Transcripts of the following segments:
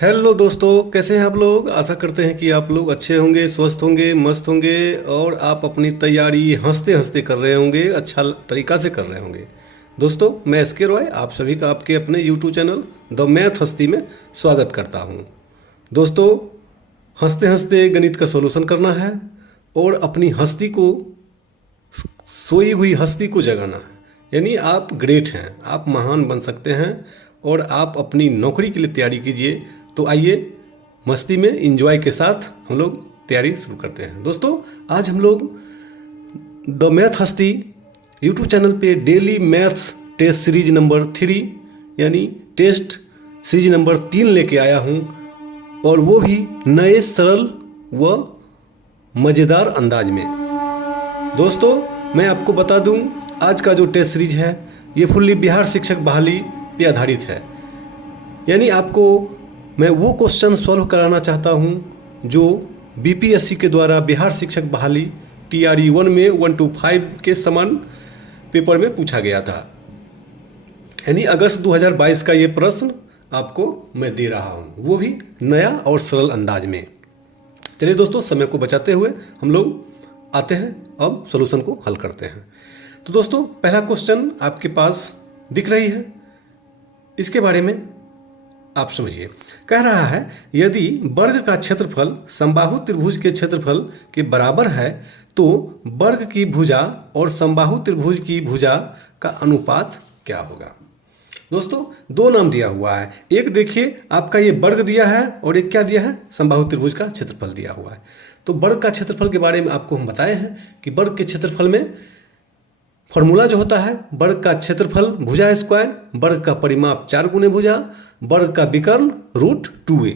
Hello दोस्तों, कैसे हैं आप लोग। आशा करते हैं कि आप लोग अच्छे होंगे, स्वस्थ होंगे, मस्त होंगे और आप अपनी तैयारी हंसते हंसते कर रहे होंगे, अच्छा तरीका से कर रहे होंगे। दोस्तों, मैं एस के रॉय आप सभी का आपके अपने यूट्यूब चैनल द मैथ हस्ती में स्वागत करता हूं। दोस्तों, हंसते हंसते गणित का सॉल्यूशन करना है और अपनी हस्ती को, सोई हुई हस्ती को जगाना है। यानी आप ग्रेट हैं, आप महान बन सकते हैं और आप अपनी नौकरी के लिए तैयारी कीजिए। तो आइए मस्ती में इंजॉय के साथ हम लोग तैयारी शुरू करते हैं। दोस्तों, आज हम लोग the math Hasti YouTube channel पे daily maths test series number 3 यानी टेस्ट सीरीज नंबर 3 लेके आया हूँ, और वो भी नए सरल व मज़ेदार अंदाज में। दोस्तों, मैं आपको बता दूं, आज का जो टेस्ट सीरीज है ये फुल्ली बिहार शिक्षक बहाली पे आधारित है। यानी आपको मैं वो क्वेश्चन सॉल्व कराना चाहता हूं जो बीपीएससी के द्वारा बिहार शिक्षक बहाली टीआरई 1 में 1 to 5 के समान पेपर में पूछा गया था। यानी अगस्त 2022 का ये प्रश्न आपको मैं दे रहा हूं, वो भी नया और सरल अंदाज में। चलिए दोस्तों, समय को बचाते हुए हम लोग आते हैं, अब सॉल्यूशन को हल करते हैं। तो दोस्तों, पहला क्वेश्चन आपके पास दिख रही है, इसके बारे में आप समझिए। कह रहा है, यदि वर्ग का क्षेत्रफल समबाहु त्रिभुज के क्षेत्रफल के बराबर है तो वर्ग की भुजा और समबाहु त्रिभुज की भुजा का अनुपात क्या होगा। दोस्तों, दो नाम दिया हुआ है, एक देखिए आपका ये वर्ग दिया है और एक क्या दिया है, समबाहु त्रिभुज का क्षेत्रफल दिया हुआ है। तो वर्ग का क्षेत्रफल के बारे में आपको हम बताए हैं कि वर्ग के क्षेत्रफल में फॉर्मूला जो होता है, वर्ग का क्षेत्रफल भुजा स्क्वायर, वर्ग का परिमाप 4 गुने भुजा, वर्ग का विकर्ण √2a।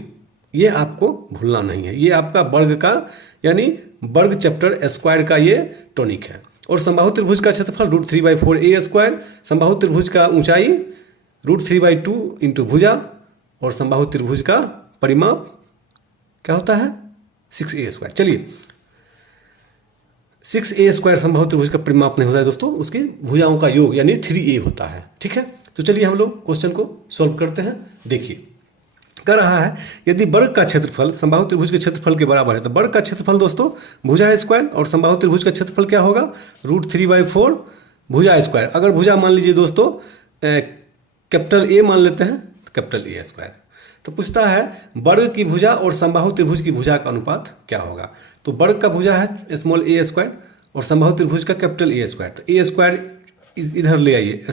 ये आपको भूलना नहीं है, ये आपका वर्ग का यानी वर्ग चैप्टर स्क्वायर का ये टॉनिक है। और समबाहु त्रिभुज का क्षेत्रफल √3/4a स्क्वायर, समबाहु त्रिभुज का ऊंचाई √3/2 इंटू भुजा, और समबाहु त्रिभुज का परिमाप क्या होता है, 6a स्क्वायर। चलिए, 6a स्क्वायर समबाहु त्रिभुज का परिमाप नहीं होता है दोस्तों, उसकी भुजाओं का योग यानी 3a होता है। ठीक है, तो चलिए हम लोग क्वेश्चन को सॉल्व करते हैं। देखिए, कह रहा है, यदि वर्ग का क्षेत्रफल समबाहु त्रिभुज के क्षेत्रफल के बराबर है, तो वर्ग का क्षेत्रफल दोस्तों भुजा स्क्वायर और समबाहु त्रिभुज का क्षेत्रफल क्या होगा, √3/4 भुजा स्क्वायर। अगर भुजा मान लीजिए दोस्तों कैपिटल ए मान लेते हैं, तो कैपिटल ए स्क्वायर। तो पूछता है वर्ग की भुजा और समबाहु त्रिभुज की भुजा का अनुपात क्या होगा। तो वर्ग का भुजा है स्मॉल ए स्क्वायर और समबाहु त्रिभुज का कैपिटल ए स्क्वायर। तो ए स्क्वायर इधर ले आइए,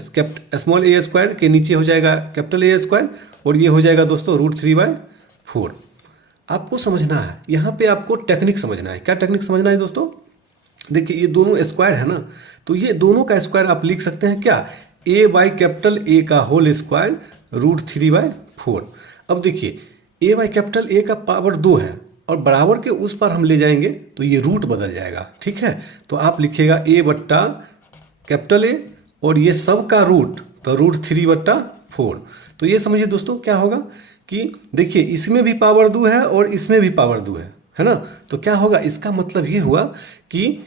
स्मॉल ए स्क्वायर के नीचे हो जाएगा कैपिटल ए स्क्वायर, और ये हो जाएगा दोस्तों √3/4। आपको समझना है, यहाँ पे आपको टेक्निक समझना है। क्या टेक्निक समझना है दोस्तों, देखिए ये दोनों स्क्वायर है ना, तो ये दोनों का स्क्वायर आप लिख सकते हैं क्या, a/A का होल स्क्वायर √3/4। अब देखिए a/A का पावर 2 है और बराबर के उस पर हम ले जाएंगे तो ये रूट बदल जाएगा। ठीक है, तो आप लिखिएगा a/A और ये सब का रूट, तो √3/4। तो ये समझिए दोस्तों क्या होगा कि देखिए इसमें भी पावर 2 है और इसमें भी पावर 2 है ना। तो क्या होगा, इसका मतलब ये हुआ कि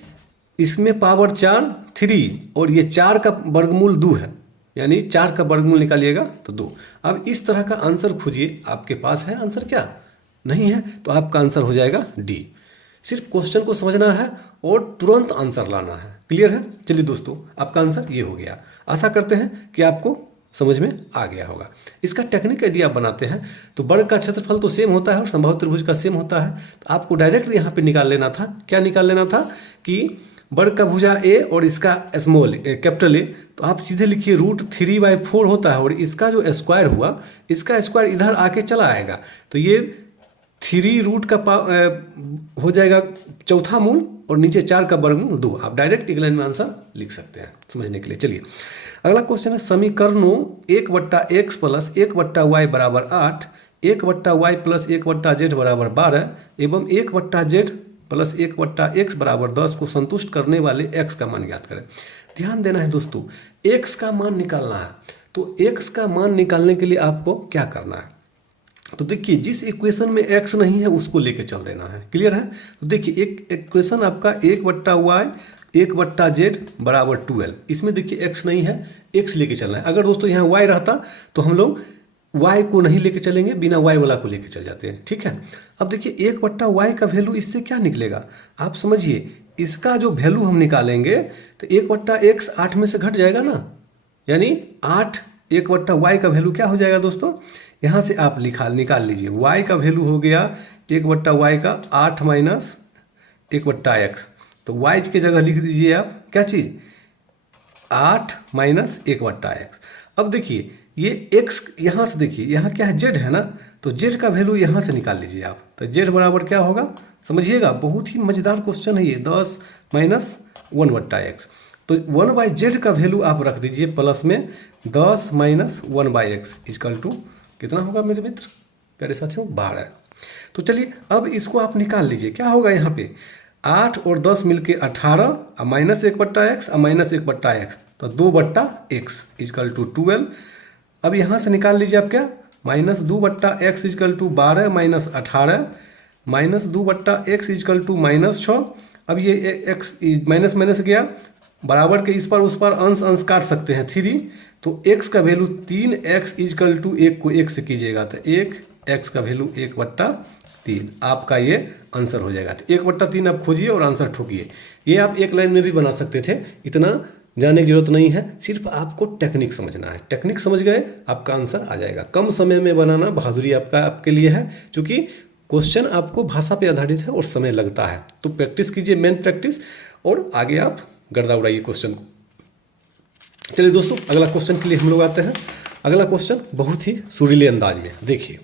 इसमें पावर 4 3 और ये 4 का वर्गमूल 2 है, यानी 4 का वर्गमूल निकालिएगा तो 2। अब इस तरह का आंसर खोजिए, आपके पास है आंसर क्या, नहीं है, तो आपका आंसर हो जाएगा डी। सिर्फ क्वेश्चन को समझना है और तुरंत आंसर लाना है। क्लियर है। चलिए दोस्तों, आपका आंसर ये हो गया। आशा करते हैं कि आपको समझ में आ गया होगा। इसका टेक्निक यदि आप बनाते हैं तो वर्ग का क्षेत्रफल तो सेम होता है और समबाहु त्रिभुज का सेम होता है, तो आपको डायरेक्ट यहाँ पे निकाल लेना था। क्या निकाल लेना था कि वर्ग का भुजा ए और इसका स्मॉल कैपिटल ए, तो आप सीधे लिखिए √3/4 होता है, और इसका जो स्क्वायर हुआ, इसका स्क्वायर इधर आके चला आएगा, तो ये 3 रूट का हो जाएगा चौथा मूल, और नीचे 4 का वर्गमूल 2। आप डायरेक्ट एक लाइन में आंसर लिख सकते हैं समझने के लिए। चलिए अगला क्वेश्चन है, समीकरणों 1/x + 1/y = 8, 1/y + 1/z = 12 एवं 1/z + 1/x = 10 को संतुष्ट करने वाले x का मान ज्ञात करें। ध्यान देना है दोस्तों, x का मान निकालना है, तो x का मान निकालने के लिए आपको क्या करना है, तो देखिए जिस इक्वेशन में x नहीं है उसको लेके चल देना है। क्लियर है। तो देखिए एक इक्वेशन आपका 1/y 1/z = 12, इसमें देखिए x नहीं है, x लेके चलना है। अगर दोस्तों यहाँ y रहता तो हम लोग वाई को नहीं लेके चलेंगे, बिना वाई वाला को लेके चल जाते हैं, ठीक है। अब देखिए 1/y का वैल्यू इससे क्या निकलेगा, आप समझिए। इसका जो वैल्यू हम निकालेंगे तो 1/x 8 में से घट जाएगा ना, यानी 8 1/y का वैल्यू क्या हो जाएगा दोस्तों, यहाँ से आप निकाल लीजिए। y का वैल्यू हो गया 1/y का 8 माइनस 1/x। तो y की जगह लिख दीजिए आप क्या चीज़, 8 माइनस 1/x। अब देखिए ये x यहाँ से देखिए, यहाँ क्या है, z है ना, तो z का वैल्यू यहाँ से निकाल लीजिए आप। तो z बराबर क्या होगा, समझिएगा, बहुत ही मज़ेदार क्वेश्चन है ये। 10 माइनस 1/x, तो 1/z का वैल्यू आप रख दीजिए प्लस में 10 माइनस 1/x इजकल टू कितना होगा मेरे मित्र प्यारे साथियों, 12। तो चलिए अब इसको आप निकाल लीजिए, क्या होगा यहाँ पे 8 और 10 मिलके 18 और माइनस 1/x और माइनस 1/x, तो 2/x इजकल टू 12। अब यहाँ से निकाल लीजिए आप क्या, minus 2/x equal to 12 minus 18 minus 2/x equal to -6। अब ये x माइनस माइनस गया, बराबर के इस पर उस पर अंश अंश काट सकते हैं 3, तो x का वैल्यू 3x इजकल टू 1 को 1 से कीजिएगा तो 1x का वैल्यू 1/3 आपका ये आंसर हो जाएगा। तो 1/3 आप खोजिए और आंसर ठोकिए। ये आप एक लाइन में भी बना सकते थे, इतना जानने की जरूरत नहीं है, सिर्फ आपको टेक्निक समझना है। टेक्निक समझ गए आपका आंसर आ जाएगा। कम समय में बनाना बहादुरी आपके लिए है, क्योंकि क्वेश्चन आपको भाषा पे आधारित है और समय लगता है। तो प्रैक्टिस कीजिए, मेन प्रैक्टिस, और आगे आप गर्दा उड़ाइए क्वेश्चन को। चलिए दोस्तों अगला क्वेश्चन के लिए हम लोग आते हैं। अगला क्वेश्चन बहुत ही सुरीले अंदाज में, देखिए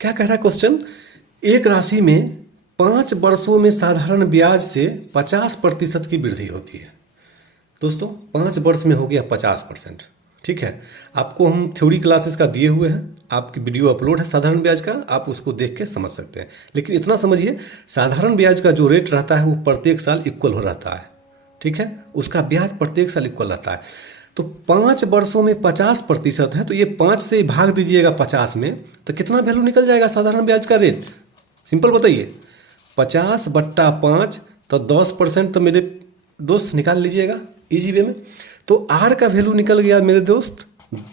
क्या कह रहा है क्वेश्चन। एक राशि में 5 वर्षों में साधारण ब्याज से 50% की वृद्धि होती है। दोस्तों 5 वर्ष में हो गया 50%, ठीक है। आपको हम थ्योरी क्लासेस का दिए हुए हैं, आपकी वीडियो अपलोड है साधारण ब्याज का, आप उसको देख के समझ सकते हैं। लेकिन इतना समझिए, साधारण ब्याज का जो रेट रहता है वो प्रत्येक साल इक्वल हो रहता है, ठीक है। उसका ब्याज प्रत्येक साल इक्वल रहता है। तो 5 वर्षों में 50% है, तो ये 5 से भाग दीजिएगा 50 में, तो कितना वैल्यू निकल जाएगा साधारण ब्याज का रेट, सिंपल बताइए। 50/5 तो 10%, तो मेरे दोस्त निकाल लीजिएगा इजी वे में। तो आर का वैल्यू निकल गया मेरे दोस्त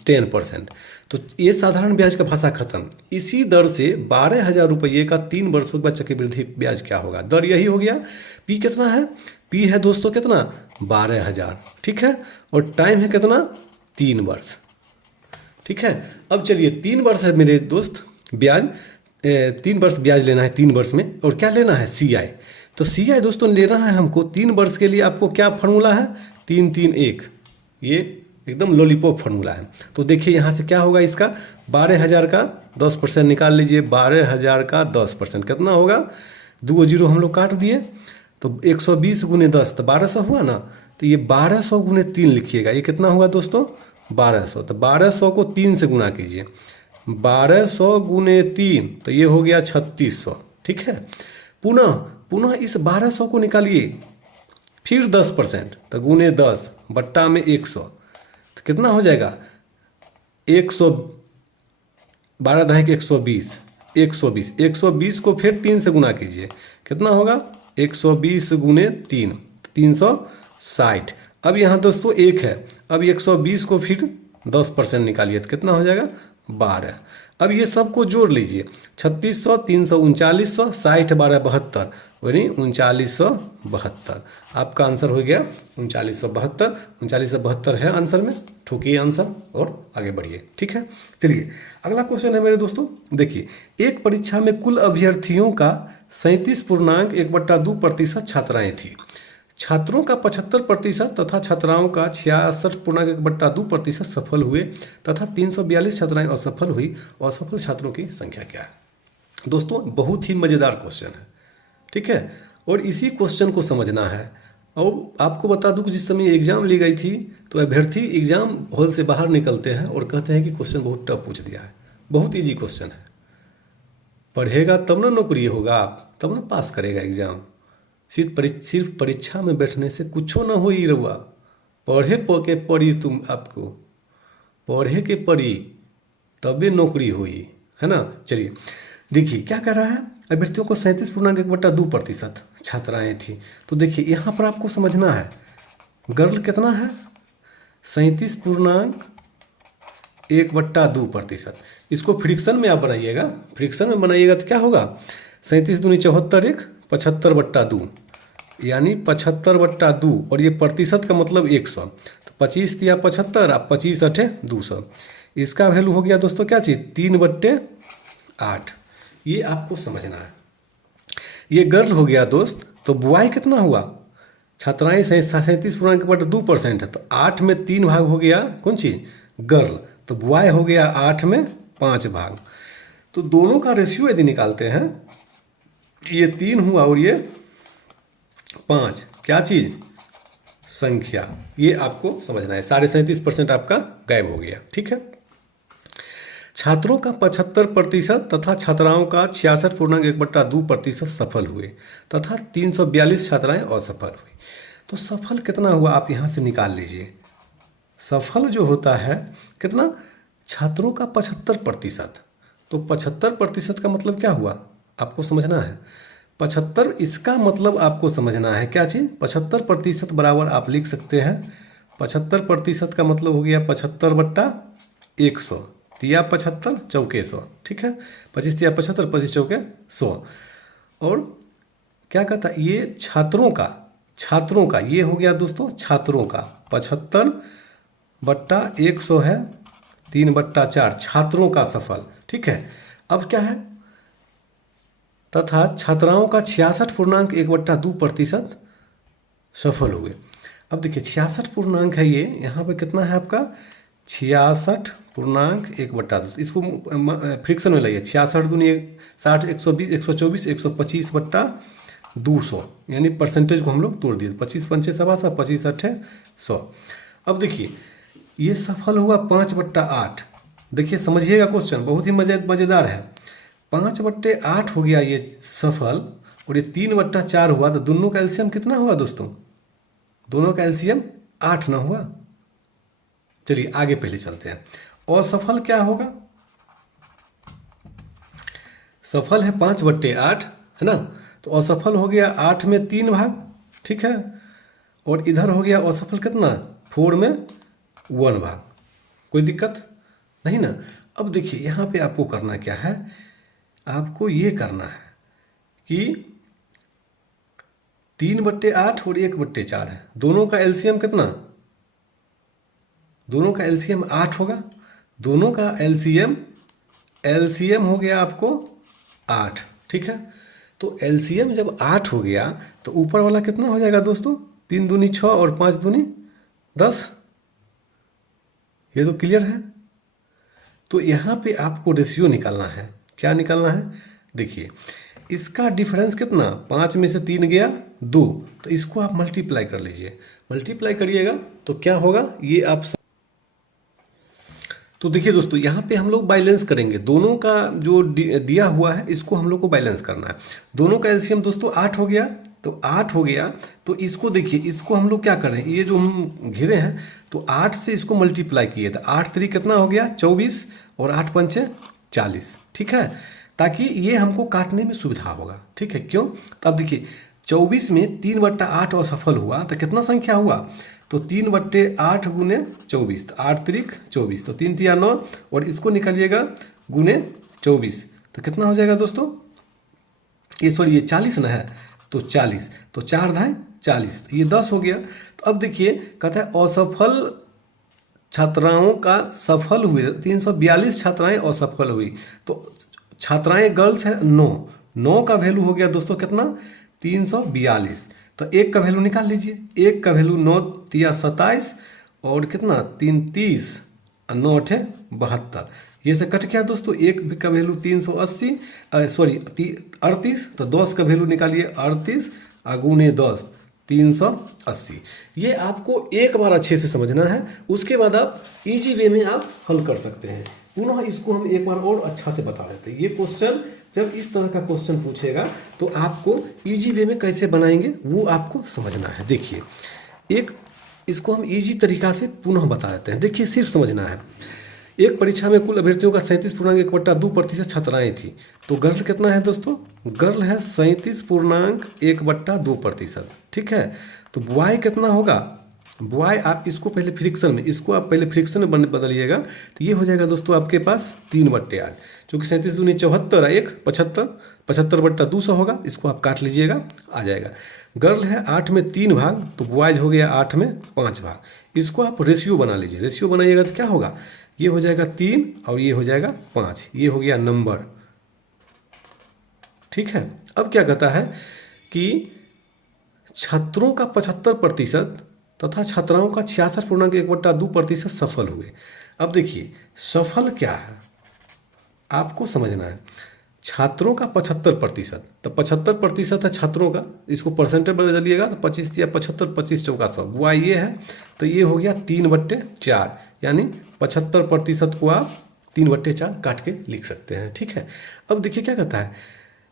10%। तो ये साधारण ब्याज का भाषा खत्म। इसी दर से 12,000 रुपये का 3 वर्षों के बाद चक्रवृद्धि ब्याज क्या होगा, दर यही हो गया। पी कितना है, पी है दोस्तों कितना 12,000, ठीक है, और टाइम है कितना 3 वर्ष, ठीक है। अब चलिए 3 वर्ष है मेरे दोस्त ब्याज, 3 वर्ष ब्याज लेना है 3 वर्ष में, और क्या लेना है CI। तो CI दोस्तों लेना है हमको 3 वर्ष के लिए। आपको क्या फार्मूला है, 3-3-1, ये एकदम लॉलीपॉप फार्मूला है। तो देखिए यहाँ से क्या होगा, इसका 12,000 का 10% निकाल लीजिए। 12,000 का 10% कितना होगा, 2 0 हम लोग काट दिए, तो 120 गुने 10 तो 1200 हुआ ना। तो ये 1200 गुने 3 लिखिएगा, ये कितना होगा दोस्तों 1200। तो 1200 को 3 से गुना कीजिए, 1200 गुने 3 तो ये हो गया 3600, ठीक है। पुनः इस 1200 को निकालिए, फिर 10%, तो गुने 10 बट्टा में 100, तो कितना हो जाएगा 100, 12 दहे 120, 120 को फिर 3 से गुना कीजिए, कितना होगा 120 गुने 3, 360। अब यहाँ दोस्तों 1 है, अब 120 को फिर 10% निकालिए तो कितना हो जाएगा 12। अब ये सबको जोड़ लीजिए, 3600, 300, 3900, 60, 12, 72, यानी 3972। आपका आंसर हो गया 3972। 3972 है आंसर में, ठोकिए आंसर और आगे बढ़िए, ठीक है। चलिए अगला क्वेश्चन है मेरे दोस्तों, देखिए एक परीक्षा में कुल अभ्यर्थियों का 37.1/2% छात्राएं थी। छात्रों का 75% तथा छात्राओं का 66.1/2% सफल हुए तथा 342 छात्राएं असफल हुई। असफल छात्रों की संख्या क्या है। दोस्तों बहुत ही मज़ेदार क्वेश्चन है, ठीक है, और इसी क्वेश्चन को समझना है। और आपको बता दूं कि जिस समय एग्जाम ली गई थी तो अभ्यर्थी एग्जाम हॉल से बाहर निकलते हैं और कहते हैं कि क्वेश्चन बहुत टफ पूछ दिया है, बहुत ईजी क्वेश्चन है, पढ़ेगा तब ना नौकरी होगा, तब ना पास करेगा एग्जाम। सिर्फ परीक्षा में बैठने से कुछ ना हो ही रहुआ, पढ़े के पढ़ी, तुम आपको पढ़े के पढ़ी तबे नौकरी हुई, है ना। चलिए देखिए क्या कर रहा है, अभ्यर्थियों को 37.1/2% छात्राएं थी। तो देखिए यहाँ पर आपको समझना है गर्ल कितना है, 37.1/2 1/2%। इसको फ्रिक्शन में आप बनाइएगा, फ्रिक्शन में बनाइएगा तो क्या होगा, 37 दूनी 74, 1 75/2, यानी 75/2, और ये प्रतिशत का मतलब 100, तो 25 दिया 75, आप 25 अठे 200। इसका वैल्यू हो गया दोस्तों क्या चीज़, 3/8। ये आपको समझना है। ये गर्ल हो गया दोस्त, तो बॉय कितना हुआ, छात्राएं 37.2% है, तो 8 में 3 भाग हो गया कौन चीज़, गर्ल, तो बॉय हो गया 8 में 5 भाग। तो दोनों का रेशियो यदि निकालते हैं, ये 3 हुआ और ये 5, क्या चीज़, संख्या। ये आपको समझना है, 37.5% आपका गायब हो गया। ठीक है, छात्रों का 75% तथा छात्राओं का 66.1/2% सफल हुए तथा 342 छात्राएं असफल हुई। तो सफल कितना हुआ आप यहाँ से निकाल लीजिए। सफल जो होता है कितना, छात्रों का 75%, तो 75% का मतलब क्या हुआ आपको समझना है। 75, इसका मतलब आपको समझना है क्या चीज़, 75% बराबर आप लिख सकते हैं, 75% का मतलब हो गया 75/100, तिया 75 चौके 100। ठीक है, 25 तिया 75, 25 चौके 100। और क्या कहता है, ये छात्रों का ये हो गया दोस्तों, छात्रों का 75/100 है, 3/4 छात्रों का सफल। ठीक है, अब क्या है, तथा छात्राओं का 66.1/2% सफल हुए। अब देखिए 66 पूर्णांक है ये, यहाँ पे कितना है आपका 66.1/2, इसको फ्रिक्शन में लाइए, 66 दूनी 60, 120, 124, 125/200, यानी परसेंटेज को हम लोग तोड़ दिए, 25 पंचे 125, 25 अठे 100। अब देखिए ये सफल हुआ 5/8। देखिए समझिएगा क्वेश्चन बहुत ही मज़ेदार है। 5/8 हो गया ये सफल, और ये 3/4 हुआ, तो दोनों का एलसीएम कितना हुआ दोस्तों, दोनों का एलसीएम 8 ना हुआ। चलिए आगे पहले चलते हैं। असफल क्या होगा, सफल है 5/8 है ना, तो असफल हो गया 8 में 3 भाग। ठीक है, और इधर हो गया असफल कितना, 4 में 1 भाग। कोई दिक्कत नहीं ना। अब देखिए यहाँ पे आपको करना क्या है, आपको ये करना है कि 3/8 और 1/4 है, दोनों का एलसीएम कितना, दोनों का एलसीएम 8 होगा, दोनों का एलसीएम हो गया आपको 8। ठीक है, तो एलसीएम जब 8 हो गया तो ऊपर वाला कितना हो जाएगा दोस्तों, 3 दूनी 6 और 5 दूनी 10। ये तो क्लियर है। तो यहाँ पे आपको रेशियो निकालना है, क्या निकालना है, देखिए इसका डिफरेंस कितना, 5 में से 3 गया 2, तो इसको आप मल्टीप्लाई कर लीजिए, मल्टीप्लाई करिएगा तो क्या होगा ये आप। तो देखिए दोस्तों यहाँ पे हम लोग बैलेंस करेंगे, दोनों का जो दिया हुआ है इसको हम लोग को बैलेंस करना है। दोनों का एलसीएम दोस्तों 8 हो गया, तो 8 हो गया, तो इसको देखिए, इसको हम लोग क्या कर रहे हैं, ये जो हम घेरे हैं तो 8 से इसको मल्टीप्लाई किए, तो 8 3 कितना हो गया 24, और 8 पंचे 40। ठीक है, ताकि ये हमको काटने में सुविधा होगा। ठीक है, क्यों, तो अब देखिए 24 में 3/8 असफल हुआ तो कितना संख्या हुआ, तो 3/8 गुने 24, तो 8 त्रिक 24, तो 3 तिया 9, और इसको निकालिएगा गुने 24, तो कितना हो जाएगा दोस्तों, ये सॉरी ये 40 ना है, तो 40, तो 4 धाय 40, तो ये 10 हो गया। तो अब देखिए कहता है असफल छात्राओं का सफल हुए, 342 छात्राएं असफल हुई, तो छात्राएं गर्ल्स है 9 का वैल्यू हो गया दोस्तों कितना 342, तो 1 का वैल्यू निकाल लीजिए, 1 का वैल्यू 9 तिया 27, और कितना 3 30, 9 अठे 72, ये से कट गया दोस्तों। 1 का वैल्यू 380 सॉरी 38, तो 10 का वैल्यू निकालिए 38 गुने 10 380। ये आपको एक बार अच्छे से समझना है, उसके बाद आप इजी वे में आप हल कर सकते हैं। पुनः इसको हम एक बार और अच्छा से बता देते हैं। ये क्वेश्चन जब इस तरह का क्वेश्चन पूछेगा तो आपको इजी वे में कैसे बनाएंगे वो आपको समझना है। देखिए एक इसको हम इजी तरीका से पुनः बता देते हैं। देखिए सिर्फ समझना है, एक परीक्षा में कुल अभ्यर्थियों का 37.1/2% छात्राएं थी, तो गर्ल कितना है दोस्तों, गर्ल है 37.1/2%। ठीक है, तो बॉय कितना होगा y आप इसको पहले फ्रिक्शन में, इसको आप पहले फ्रिक्शन में बदलिएगा तो ये हो जाएगा दोस्तों आपके पास 3/8, क्योंकि 37 दूनी 74 है, 1 75, 75/200 होगा, इसको आप काट लीजिएगा, आ जाएगा। गर्ल है 8 में 3 भाग, तो बॉयज हो गया 8 में 5 भाग। इसको आप रेशियो बना लीजिए, रेशियो बनाइएगा तो क्या होगा, ये हो जाएगा 3 और ये हो जाएगा 5, ये हो गया नंबर। ठीक है, अब क्या कहता है कि छात्रों का 75% तथा छात्राओं का 66.1/2% सफल हुए। अब देखिए सफल क्या है आपको समझना है। छात्रों का 75%, तो 75% है छात्रों का, इसको परसेंटेज बदलिएगा तो 25 या 75, 25 चौका 100, हुआ ये है, तो ये हो गया 3/4, यानी 75% को आप 3/4 काट के लिख सकते हैं। ठीक है, अब देखिए क्या कहता है,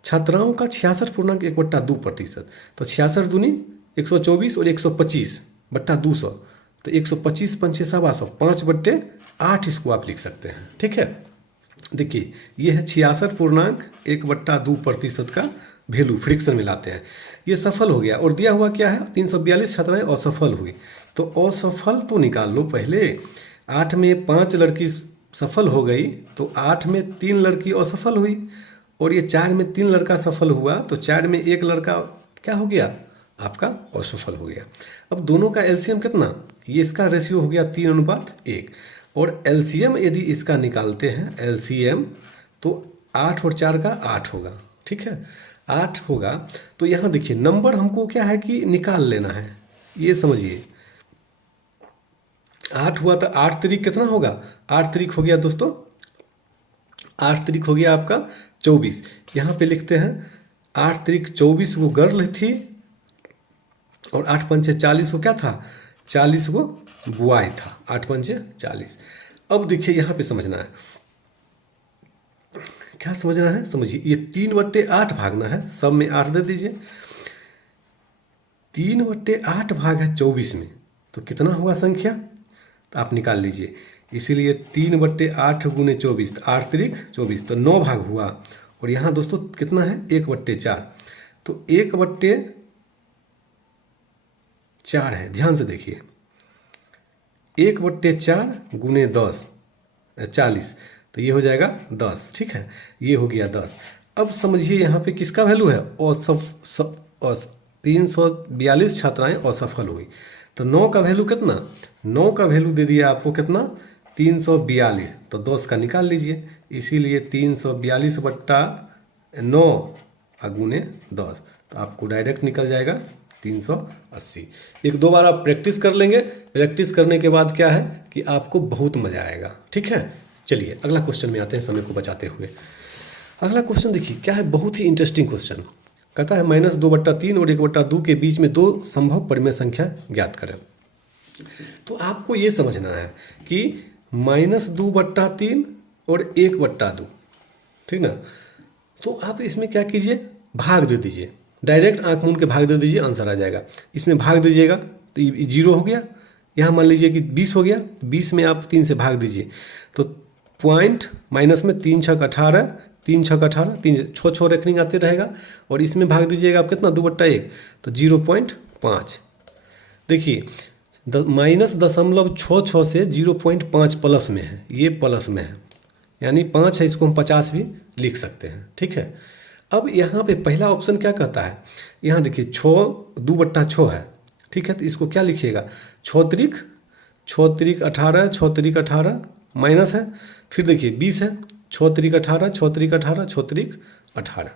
छात्राओं का 66.1/2%, तो 66 दूनी 124 और 125/200, तो 125 पंचे 125, 5/8 इसको आप लिख सकते हैं। ठीक है, देखिए ये है 66.1/2% का वैल्यू फ्रिक्शन मिलाते हैं, ये सफल हो गया। और दिया हुआ क्या है, 342 छात्राएं असफल हुई, तो असफल तो निकाल लो पहले। 8 में 5 लड़की सफल हो गई, तो 8 में 3 लड़की असफल हुई, और ये 4 में 3 लड़का सफल हुआ, तो 4 में 1 लड़का क्या हो गया आपका असफल हो गया। अब दोनों का एलसीएम कितना, ये इसका रेशियो हो गया 3:1, और एलसीएम यदि इसका निकालते हैं एलसीएम, तो 8 और 4 का 8 होगा। ठीक है, 8 होगा, तो यहाँ देखिए नंबर हमको क्या है कि निकाल लेना है, ये समझिए। 8 हुआ तो 8 तरीक कितना होगा, 8 तरीक हो गया दोस्तों, 8 तरीक हो गया आपका 24। यहाँ पे लिखते हैं 8 तरीक 24 वो गर्ल थी, और 8 पंचे 40 वो क्या था, 40 वो बॉय था, 8 पंचे 40। अब देखिए यहाँ पे समझना है, क्या समझना है, समझिए ये 3/8 भागना है, सब में 8 दे दीजिए। 3/8 भाग है 24 में, तो कितना हुआ संख्या, तो आप निकाल लीजिए। इसीलिए 3/8 गुने 24, 8 तरीक 24, तो 9 भाग हुआ। और यहाँ दोस्तों कितना है, 1/4, तो 1/4 है, ध्यान से देखिए, 1/4 गुने 10 40, तो ये हो जाएगा 10। ठीक है, ये हो गया 10। अब समझिए यहाँ पे किसका वैल्यू है, 342 छात्राएं असफल हुई, तो 9 का वैल्यू कितना, 9 का वैल्यू दे दिया आपको कितना, 342, तो 10 का निकाल लीजिए। इसीलिए 342/9 गुने 10, तो आपको डायरेक्ट निकल जाएगा 380। एक दो बार आप प्रैक्टिस कर लेंगे, प्रैक्टिस करने के बाद क्या है कि आपको बहुत मज़ा आएगा। ठीक है, चलिए अगला क्वेश्चन में आते हैं समय को बचाते हुए। अगला क्वेश्चन देखिए क्या है, बहुत ही इंटरेस्टिंग क्वेश्चन। कहता है -2/3 और 1/2 के बीच में 2 संभव परिमेय संख्या ज्ञात करें। तो आपको ये समझना है कि -2/3 और 1/2, ठीक ना, तो आप इसमें क्या कीजिए, भाग दे दीजिए, डायरेक्ट आंख मूंद के भाग दे दीजिए, आंसर आ जाएगा। इसमें भाग दीजिएगा तो ये 0 हो गया, यहाँ मान लीजिए कि 20 हो गया, 20 में आप 3 से भाग दीजिए, तो पॉइंट माइनस में 3 छक 18, 3 छक 18, 3 छो रेकनिंग आते रहेगा, और इसमें भाग दीजिएगा आप कितना, 2/1, तो 0.5। देखिए -0.66 से 0.5 प्लस में है, ये प्लस में है, यानी 5 है, इसको हम 50 भी लिख सकते हैं। ठीक है, अब यहाँ पे पहला ऑप्शन क्या कहता है, यहाँ देखिए 2/6 है। ठीक है, तो इसको क्या लिखिएगा, 6 तरीक 18, 6 तरीक 18 माइनस है, फिर देखिए 20 है, 6 तरीक 18, 6 तरीक 18, 6 तरीक 18,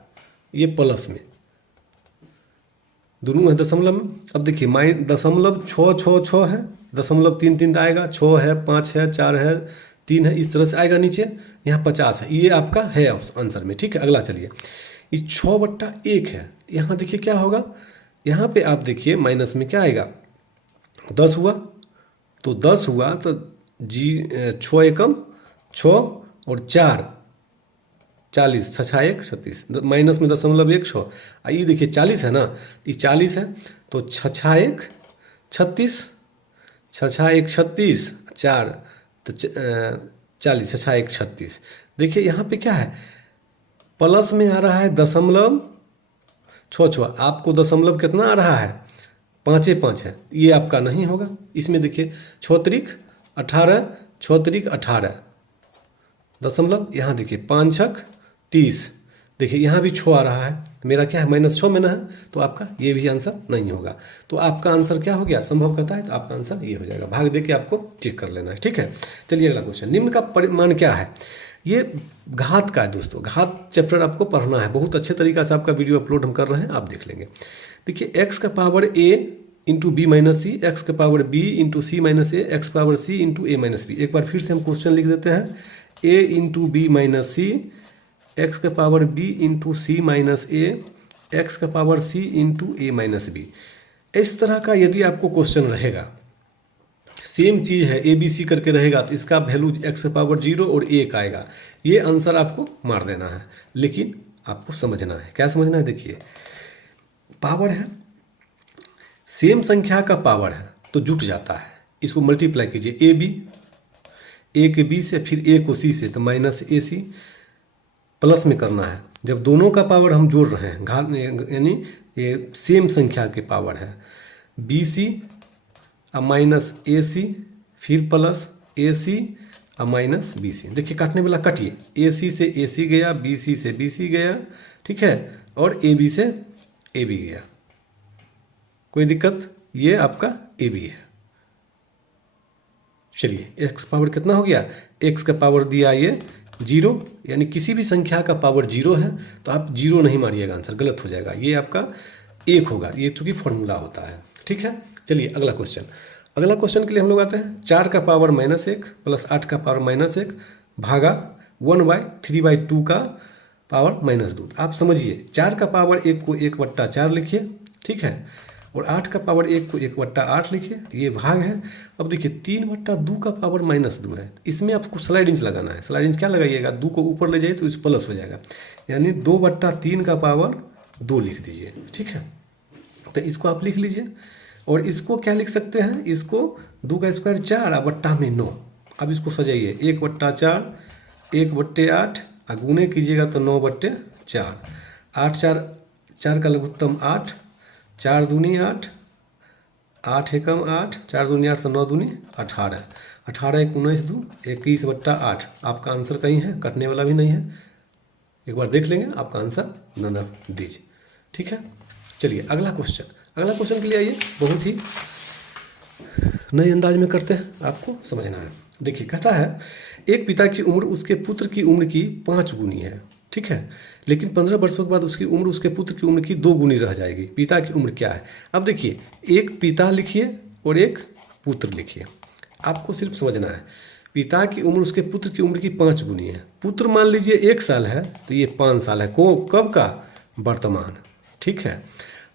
ये प्लस में दोनों है दशमलव में। अब देखिए .666 है, .33 आएगा, 6 है, 5 है, 4 है, 3 है, इस तरह से आएगा नीचे। यहाँ 50 है, ये आपका है आंसर में। ठीक है, अगला चलिए, ये 6/1 है, यहाँ देखिए क्या होगा, यहाँ पे आप देखिए माइनस में क्या आएगा, 10 हुआ, तो 10 हुआ तो 6 एकम 6 और 4 40, 6 1 36, माइनस में .16, ये देखिए 40 है ना, ये 40 है, तो 6 1 36, 6 1 36, 4 तो 40, 6 1 36। देखिए यहाँ पे क्या है, प्लस में आ रहा है .6, आपको दशमलव कितना आ रहा है, पाँचे पाँच है, ये आपका नहीं होगा। इसमें देखिए 6 त्रिक 18, 6 त्रिक 18 दशमलव, यहाँ देखिए 5 छक 30, देखिए यहाँ भी 6 आ रहा है, मेरा क्या है -6 में ना है, तो आपका ये भी आंसर नहीं होगा। तो आपका आंसर क्या हो गया, संभव कहता है, तो आपका आंसर ये हो जाएगा। भाग दे के आपको चेक कर लेना है, ठीक है। चलिए अगला क्वेश्चन, निम्न का परिमाण क्या है। ये घात का है दोस्तों, घात चैप्टर आपको पढ़ना है, बहुत अच्छे तरीका से आपका वीडियो अपलोड हम कर रहे हैं, आप देख लेंगे। देखिए एक्स का power a into b minus c, x का power b into c minus a, x power c into a minus b. एक बार फिर से हम क्वेश्चन लिख देते हैं, a into b minus c, x का power b into c minus a, x का power c into a minus b. इस तरह का यदि आपको क्वेश्चन रहेगा, सेम चीज़ है, ए बी सी करके रहेगा, तो इसका वैल्यू एक्स का पावर 0 और 1 आएगा। ये आंसर आपको मार देना है, लेकिन आपको समझना है। क्या समझना है, देखिए पावर है, सेम संख्या का पावर है तो जुट जाता है, इसको मल्टीप्लाई कीजिए, ए बी, ए के बी से, फिर ए को सी से, तो माइनस ए सी, प्लस में करना है। जब दोनों का पावर हम जोड़ रहे हैं, घात यानी ये सेम संख्या के पावर है, बी सी और माइनस ए सी, फिर प्लस ए सी और माइनस बी सी। देखिए काटने वाला काटिए, ए सी से ए सी गया, बी सी से बी सी गया, ठीक है, और ए बी से ए बी गया, कोई दिक्कत, ये आपका ए बी है। चलिए एक्स पावर कितना हो गया, एक्स का पावर दिया ये 0, यानी किसी भी संख्या का पावर 0 है तो आप 0 नहीं मारिएगा, आंसर गलत हो जाएगा, ये आपका 1 होगा, ये चूंकि फॉर्मूला होता है, ठीक है। चलिए अगला क्वेश्चन, अगला क्वेश्चन के लिए हम लोग आते हैं, 4 का पावर -1 प्लस 8 का पावर -1 भागा 1/3/2 का पावर -2। आप समझिए 4 का पावर 1 को 1/4 लिखिए, ठीक है, और 8 का पावर 1 को 1/8 लिखिए, ये भाग है। अब देखिए 3/2 का पावर -2 है, इसमें आपको स्लाइड इंच लगाना है। स्लाइड इंच क्या लगाइएगा, 2 को ऊपर ले जाइए तो इस प्लस हो जाएगा, यानी 2/3 का पावर 2 लिख दीजिए, ठीक है। तो इसको आप लिख लीजिए, और इसको क्या लिख सकते हैं, इसको 2 का स्क्वायर 4 और बट्टा में 9। अब इसको सजाइए, 1/4 1/8 और गुने कीजिएगा तो 9/4, 8 4 का लघुत्तम 8, 4 दूनी 8, 8 एकम 8, 4 दूनी 8 तो 9 दूनी 18, 18 1 19 2 21/8। आपका आंसर कहीं है, कटने वाला भी नहीं है, एक बार देख लेंगे, आपका आंसर नंबर दीजिए, ठीक है। चलिए अगला क्वेश्चन, अगला क्वेश्चन के लिए आइए, बहुत ही नए अंदाज में करते हैं, आपको समझना है। देखिए कहता है, एक पिता की उम्र उसके पुत्र की उम्र की 5 गुनी है, ठीक है, लेकिन 15 वर्षों के बाद उसकी उम्र उसके पुत्र की उम्र की 2 गुनी रह जाएगी। पिता की उम्र क्या है। अब देखिए एक पिता लिखिए और एक पुत्र लिखिए, आपको सिर्फ समझना है, पिता की उम्र उसके पुत्र की उम्र की 5 गुनी है। पुत्र मान लीजिए 1 साल है तो ये 5 साल है, को कब का, वर्तमान, ठीक है।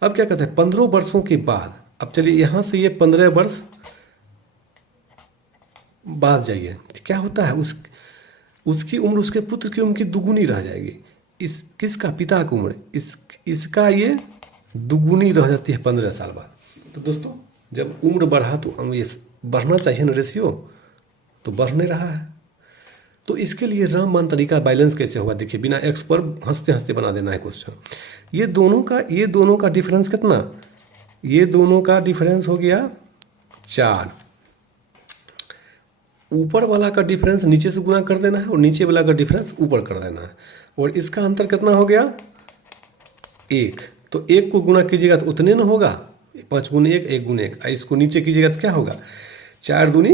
अब क्या कहते हैं, 15 वर्षों के बाद, अब चलिए यहाँ से ये 15 वर्ष बाद जाइए, क्या होता है, उसकी उम्र उसके पुत्र की उम्र की दुगुनी रह जाएगी। इस किसका, पिता की उम्र, इसका ये दुगुनी रह जाती है 15 साल बाद। तो दोस्तों जब उम्र बढ़ा तो हम ये बढ़ना चाहिए ना, रेशियो तो बढ़ नहीं रहा है। तो इसके लिए रामबाण तरीका बैलेंस कैसे होगा, देखिए बिना एक्स पर हंसते हंसते बना देना है क्वेश्चन। ये दोनों का डिफरेंस कितना, ये दोनों का डिफरेंस हो गया 4, ऊपर वाला का डिफरेंस नीचे से गुना कर देना है और नीचे वाला का डिफरेंस ऊपर कर देना है, और इसका अंतर कितना हो गया 1। तो 1 को गुना कीजिएगा तो उतने ना होगा, 5 गुने 1 1 गुने 1, इसको नीचे कीजिएगा तो क्या होगा, 4 दूनी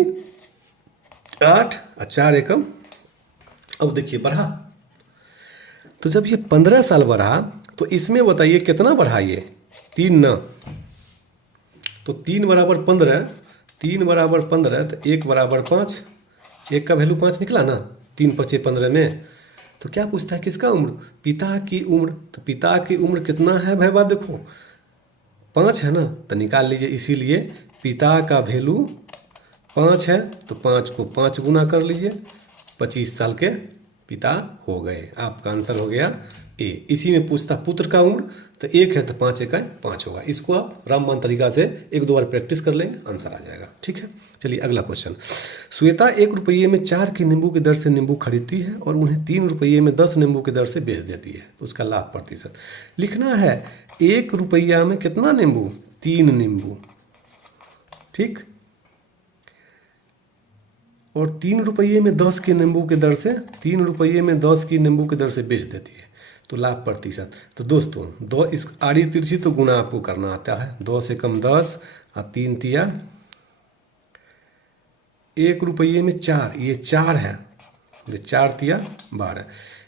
8 और 4 एकम। अब देखिए बढ़ा, तो जब ये 15 साल बढ़ा तो इसमें बताइए कितना बढ़ा, ये 3 ना, तो 3 बराबर 15, 3 बराबर 15 तो 1 बराबर 5, 1 का वैल्यू 5 निकला ना, 3 5 15 में। तो क्या पूछता है, किसका उम्र, पिता की उम्र। तो पिता की उम्र कितना है भाई, बात देखो 5 है ना, तो निकाल लीजिए, इसीलिए पिता का वैल्यू 5 है, तो 5 को 5 गुना कर लीजिए, 25 साल के पिता हो गए। आपका आंसर हो गया ए। इसी में पूछता पुत्र का उम्र, तो 1 है तो 5 1 5 होगा। इसको आप रामबाण तरीका से 1-2 बार प्रैक्टिस कर लेंगे, आंसर आ जाएगा, ठीक है। चलिए अगला क्वेश्चन, श्वेता 1 रुपये में 4 की नींबू की दर से नींबू खरीदती है और उन्हें 3 रुपये में 10 नींबू की दर से बेच देती है, तो उसका लाभ प्रतिशत लिखना है। 1 रुपया में कितना नींबू, 3 नींबू, ठीक। और 3 रुपये में 10 की नींबू की दर से 3 रुपये में 10 की नींबू की दर से बेच देती है, तो लाभ प्रतिशत। तो दोस्तों दो इस आड़ी तिरछी तो गुना आपको करना आता है, 2 से कम 10 और 3 तिया 1 रुपये में 4, ये 4 है, ये 4 तिया 12।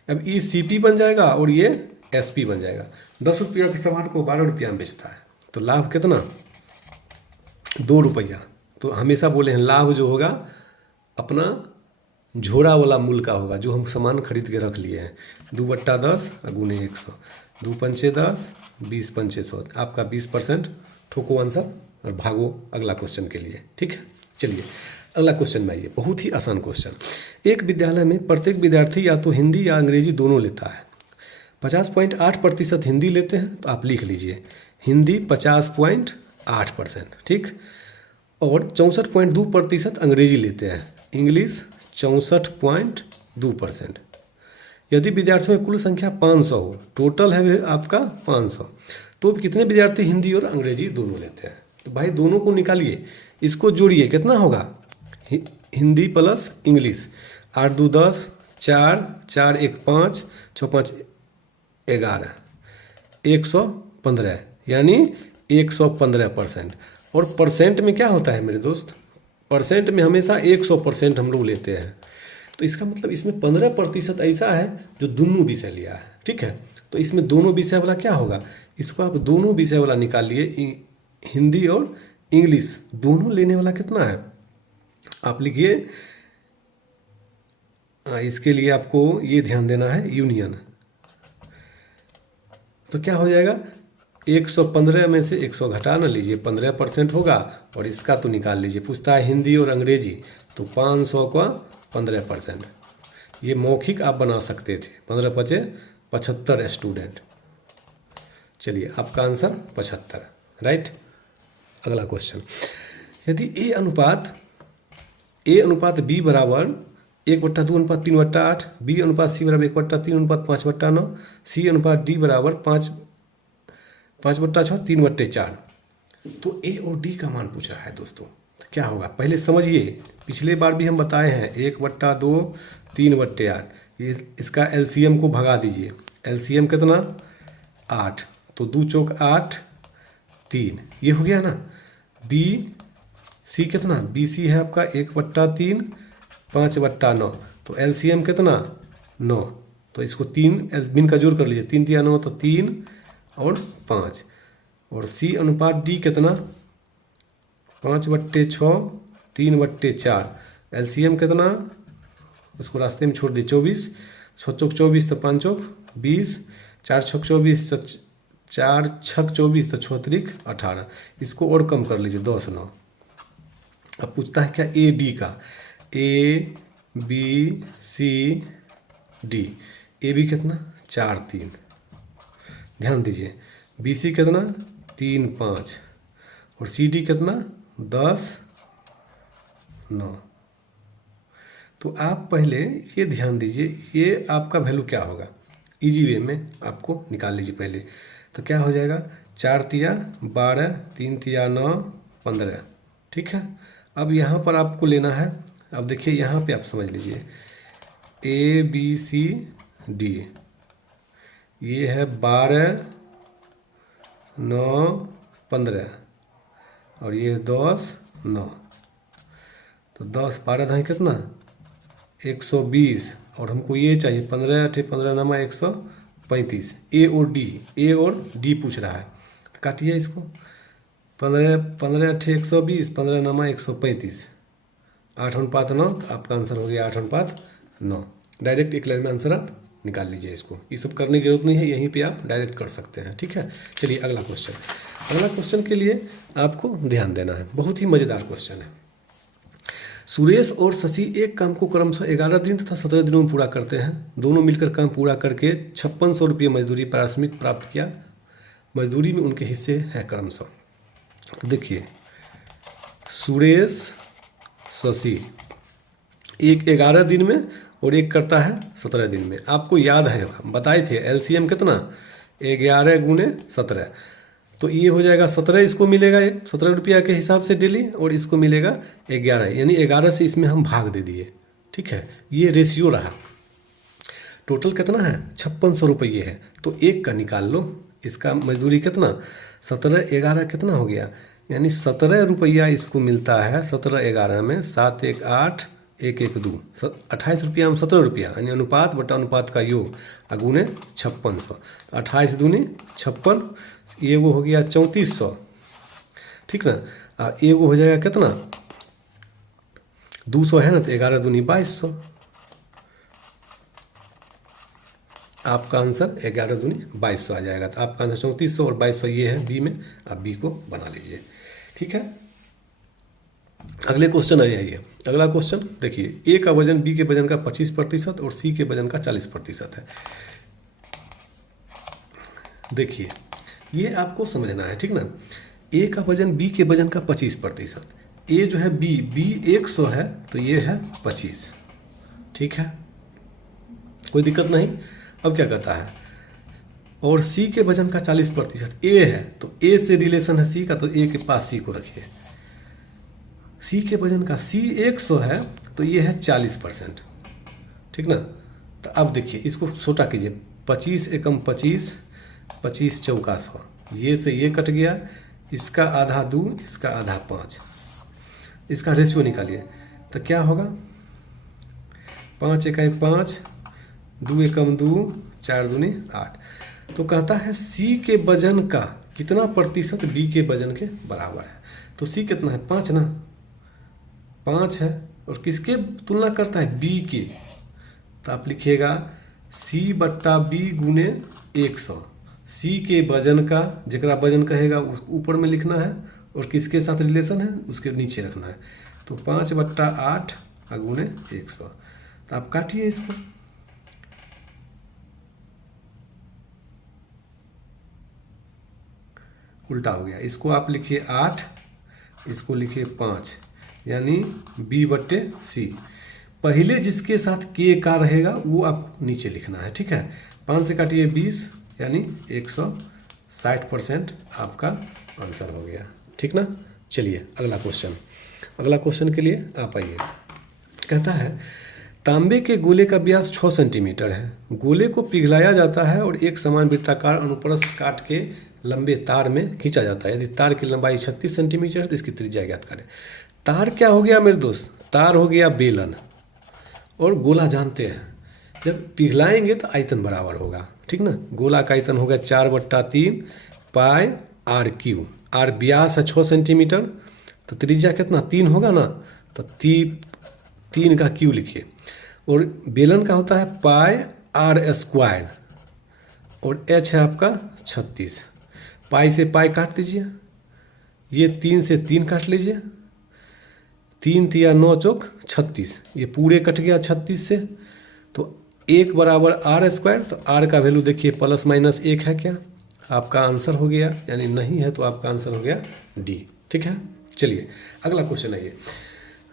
अब ये CP बन जाएगा और ये SP बन जाएगा। 10 रुपया के सामान को 12 रुपया में बेचता है, तो लाभ कितना, 2 रुपया। तो हमेशा बोले हैं लाभ जो होगा अपना झोड़ा वाला मूल्य का होगा, जो हम सामान खरीद के रख लिए हैं। 2/10 गुने 100, 2 पंचे 10, 20 पंचे 100, आपका 20%। ठोको आंसर और भागो अगला क्वेश्चन के लिए, ठीक है। चलिए अगला क्वेश्चन में आइए, बहुत ही आसान क्वेश्चन। एक विद्यालय में प्रत्येक विद्यार्थी या तो हिंदी या अंग्रेजी दोनों लेता है। 50.8% हिंदी लेते हैं, तो आप लिख लीजिए हिंदी 50.8%, ठीक। और 64.2% अंग्रेजी लेते हैं, इंग्लिश 64.2%। यदि विद्यार्थियों की कुल संख्या 500 हो, टोटल है आपका 500, तो कितने विद्यार्थी हिंदी और अंग्रेजी दोनों लेते हैं। तो भाई दोनों को निकालिए, इसको जोड़िए, कितना होगा, हिंदी प्लस इंग्लिश, 8 2 10, 4 4 1 5, 6 5 11, 115, यानी 115%। और परसेंट में क्या होता है मेरे दोस्त, परसेंट में हमेशा 100% हम लोग लेते हैं। तो इसका मतलब इसमें 15% ऐसा है जो दोनों विषय लिया है, ठीक है। तो इसमें दोनों विषय वाला क्या होगा, इसको आप दोनों विषय वाला निकाल लिए, हिंदी और इंग्लिश दोनों लेने वाला कितना है, आप लिखिए। इसके लिए आपको ये ध्यान देना है यूनियन। तो क्या हो जाएगा, 115 में से 100 घटा ना लीजिए, 15% होगा, और इसका तो निकाल लीजिए। पूछता है हिंदी और अंग्रेजी, तो 500 का 15%। ये मौखिक आप बना सकते थे, 15 पचे 75 स्टूडेंट। चलिए आपका आंसर 75, राइट। अगला क्वेश्चन, यदि A अनुपात B बराबर 1/2/3/8, B अनुपात C बराबर 1/3/5/9, C अनुपात D बराबर 5/6 3/4, तो A और D का मान पूछ रहा है दोस्तों। तो क्या होगा, पहले समझिए, पिछले बार भी हम बताए हैं 1/2 3/8, ये इसका LCM को भगा दीजिए, LCM कितना 8, तो 2 चौक 8 3, ये हो गया ना। BC कितना, BC है आपका 1/3 5/9, तो LCM कितना 9, तो इसको 3 बिन का जोड़ कर लीजिए, 3 3 9, तो 3 और 5। और C अनुपात D कितना 5/6 3/4, LCM कितना, उसको रास्ते में छोड़ दिए 24, 6 चौक 24, तो 5 चौक 20, 4 छक 24, 4 छक 24, तो 6 त्रिक 18, इसको और कम कर लीजिए 10 9। अब पूछता है क्या AD का, ABCD, AB कितना 4 3, ध्यान दीजिए, BC कितना 3 5, और CD कितना 10 9। तो आप पहले ये ध्यान दीजिए, ये आपका वैल्यू क्या होगा, इजी वे में आपको निकाल लीजिए पहले। तो क्या हो जाएगा, 4 तिया 12, 3 तिया 9 15, ठीक है। अब यहाँ पर आपको लेना है, अब देखिए यहाँ पे आप समझ लीजिए ABCD, ये है 12 9 15, और ये 10 9, तो 10 12 धाई कितना 120, और हमको ये चाहिए 15 8 15 9 135। A और D पूछ रहा है, तो काटिए इसको, 15 15 8 120, 15 9 135, 8:9, तो आपका आंसर हो गया 8:9। डायरेक्ट एक लाइन में आंसर आप निकाल लीजिए इसको, ये सब करने की जरूरत नहीं है, यहीं पे आप डायरेक्ट कर सकते हैं, ठीक है। चलिए अगला क्वेश्चन, अगला क्वेश्चन के लिए आपको ध्यान देना है, बहुत ही मज़ेदार क्वेश्चन है। सुरेश और शशि एक काम को क्रमशः 11 दिन तथा 17 दिनों में पूरा करते हैं। दोनों मिलकर काम पूरा करके 5600 रुपये मजदूरी पारिश्रमिक प्राप्त किया। मजदूरी में उनके हिस्से है क्रमशः। तो देखिए, सुरेश शशि एक 11 दिन में और एक करता है 17 दिन में। आपको याद है, बताए थे LCM कितना 11 गुने 17, तो ये हो जाएगा 17, इसको मिलेगा ये 17 रुपया के हिसाब से डेली, और इसको मिलेगा 11, यानी 11 से इसमें हम भाग दे दिए। ठीक है, ये रेशियो रहा। टोटल कितना है 5600 रुपये है, तो एक का निकाल लो। इसका मजदूरी कितना 17 11 कितना हो गया, यानी 17 रुपया इसको मिलता है। 17 11 में 7 1 8 1 1 2 28 रुपया में 17 रुपया, यानी अनुपात बटा अनुपात का योग अगुने 5600। 28 दूनी 56, ये वो हो गया 3400। ठीक ना, ये वो हो जाएगा कितना 200 है ना, तो 11 दूनी 2200। आपका आंसर 11 दूनी 2200 आ जाएगा। तो आपका आंसर 3400 और 2200 ये है बी में। आप बी को बना लीजिए। ठीक है, अगले क्वेश्चन आ जाइए। अगला क्वेश्चन देखिए, ए का वजन बी के वजन का 25% और सी के वजन का 40% है। देखिए, ये आपको समझना है। ठीक ना, ए का वजन बी के वजन का 25%, ए जो है बी 100 है, तो ये है 25। ठीक है, कोई दिक्कत नहीं। अब क्या कहता है, और सी के वजन का 40% ए है, तो ए से रिलेशन है सी का, तो ए के पास सी को रखिए। सी के वजन का सी 100 है, तो ये है 40%। ठीक ना, तो अब देखिए इसको छोटा कीजिए। 25 एकम 25, 25 चौका 100, ये से ये कट गया, इसका आधा 2, इसका आधा 5, इसका रेशियो निकालिए। तो क्या होगा 5 इकाई 5, 2 एकम 2, 4 दूनी 8। तो कहता है सी के वजन का कितना प्रतिशत बी के वजन के बराबर है। तो सी कितना है 5 ना, 5 है, और किसके तुलना करता है बी के। तो आप लिखिएगा सी बट्टा बी गुने 100। सी के वजन का, जरा वजन कहेगा उस ऊपर में लिखना है, और किसके साथ रिलेशन है उसके नीचे रखना है। तो 5 बट्टा 8 गुने 100। तो आप काटिए इसको। उल्टा हो गया, इसको आप लिखिए 8, इसको लिखिए 5, यानी b बट्टे सी। पहले जिसके साथ k का रहेगा वो आपको नीचे लिखना है। ठीक है, 5 से काटिए 20, यानी 160% आपका आंसर हो गया। ठीक ना, चलिए अगला क्वेश्चन। अगला क्वेश्चन के लिए आप आइए। कहता है तांबे के गोले का व्यास 6 सेंटीमीटर है, गोले को पिघलाया जाता है और एक समान वृत्ताकार अनुप्रस्थ काट के लंबे तार में खींचा जाता है। यदि तार की लंबाई 36 सेंटीमीटर है तो इसकी त्रिज्या ज्ञात करें। तार क्या हो गया मेरे दोस्त, तार हो गया बेलन, और गोला जानते हैं जब पिघलाएंगे तो आयतन बराबर होगा। ठीक ना, गोला का आयतन होगा 4/3 पाई आर क्यू। आर व्यास है 6 सेंटीमीटर, तो त्रिज्या कितना 3 होगा ना, तो 3 का क्यू लिखिए। और बेलन का होता है पाई आर स्क्वायर, और एच है आपका 36। पाई से पाई काट दीजिए, ये 3 से 3 काट लीजिए, 3 तिया 9 चौक 36, ये पूरे कट गया 36 से। तो 1 बराबर आर स्क्वायर, तो आर का वैल्यू देखिए प्लस माइनस 1 है क्या, आपका आंसर हो गया, यानी नहीं है तो आपका आंसर हो गया डी। ठीक है, चलिए अगला क्वेश्चन आइए।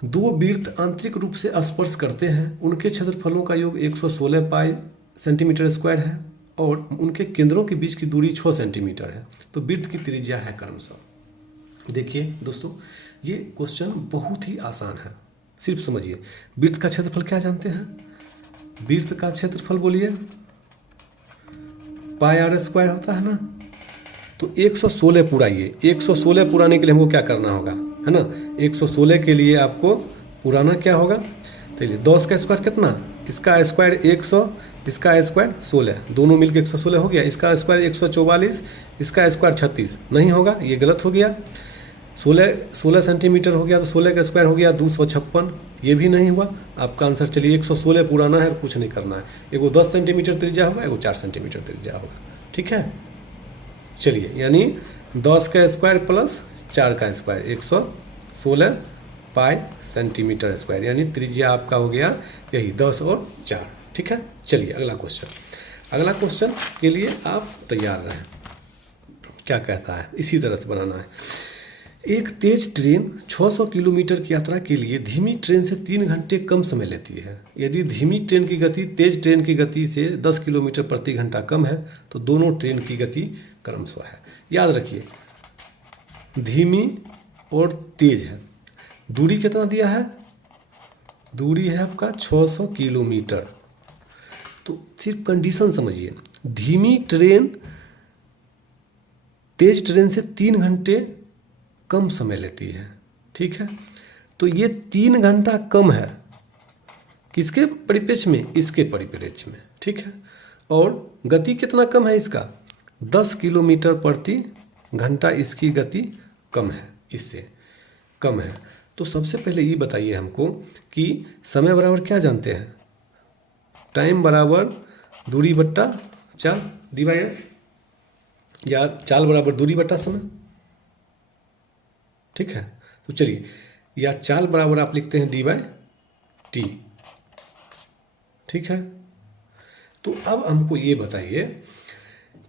2 वृत्त आंतरिक रूप से स्पर्श करते हैं, उनके क्षेत्रफलों का योग 116 पाई सेंटीमीटर स्क्वायर है, और उनके केंद्रों के बीच की दूरी 6 सेंटीमीटर है। तो वृत्त की त्रिज्या है क्रमशः। देखिए दोस्तों, ये क्वेश्चन बहुत ही आसान है, सिर्फ समझिए। वृत्त का क्षेत्रफल क्या जानते हैं, वृत्त का क्षेत्रफल बोलिए पाई आर स्क्वायर होता है ना। तो 116 पुराइए, 116 पुराने के लिए हमको क्या करना होगा, है ना। 116 के लिए आपको पुराना क्या होगा, तो 10 का स्क्वायर कितना, इसका स्क्वायर 100, इसका स्क्वायर 16, दोनों मिलके 116 हो गया। इसका स्क्वायर 144, इसका स्क्वायर 36, नहीं होगा, ये गलत हो गया। 16 सेंटीमीटर हो गया, तो 16 का स्क्वायर हो गया 256, ये भी नहीं हुआ। आपका आंसर चलिए 116 पुराना है, कुछ नहीं करना है। एगो 10 सेंटीमीटर त्रिज्या होगा, एगो 4 सेंटीमीटर त्रिज्या होगा। ठीक है, चलिए, यानी 10 का स्क्वायर प्लस 4 का स्क्वायर 116 पाई सेंटीमीटर स्क्वायर, यानी त्रिज्या आपका हो गया यही 10 और 4। ठीक है, चलिए अगला क्वेश्चन। अगला क्वेश्चन के लिए आप तैयार रहें। क्या कहता है, इसी तरह से बनाना है। एक तेज ट्रेन 600 किलोमीटर की यात्रा के लिए धीमी ट्रेन से 3 घंटे कम समय लेती है। यदि धीमी ट्रेन की गति तेज ट्रेन की गति से 10 किलोमीटर प्रति घंटा कम है तो दोनों ट्रेन की गति क्रमशः है। याद रखिए, धीमी और तेज है। दूरी कितना दिया है? दूरी है आपका 600 किलोमीटर। तो सिर्फ कंडीशन समझिए, धीमी ट्रेन तेज ट्रेन से 3 घंटे कम समय लेती है, ठीक है। तो ये 3 घंटा कम है, किसके परिप्रेक्ष्य में? इसके परिप्रेक्ष्य में, ठीक है। और गति कितना कम है इसका? 10 किलोमीटर प्रति घंटा इसकी गति कम है, इससे कम है। तो सबसे पहले ये बताइए हमको कि समय बराबर क्या जानते हैं? टाइम बराबर दूरी बट्टा चाल डिवाइड, या चाल बराबर दूरी बट्टा समय, ठीक है। तो चलिए, या चाल बराबर आप लिखते हैं d/t, ठीक है। तो अब हमको ये बताइए